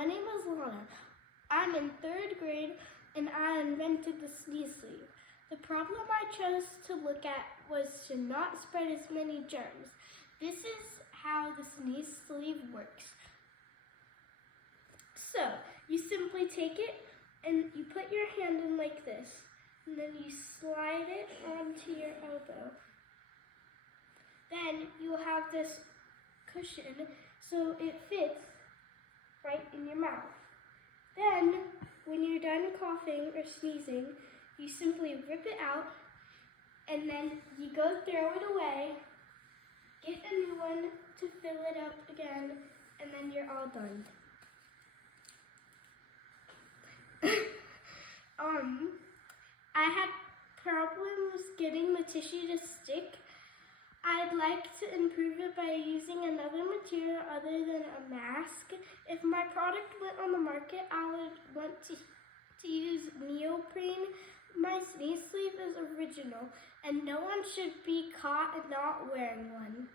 my name is Lana. I'm in 3rd grade and I invented the sneeze sleeve. The problem I chose to look at was to not spread as many germs. This is how the sneeze sleeve works. So, you simply take it and you put your hand in like this, and then you slide it onto your elbow. Then you will have this cushion so it fits right in your mouth. Then, when you're done coughing or sneezing, you simply rip it out, and then you go throw it away, get a new one to fill it up again, and then you're all done. I had problems getting the tissue to stick. I'd like to improve it by using another material other than a mask. If my product went on the market, I would want to use neoprene. My sneeze sleeve is original, and no one should be caught not wearing one.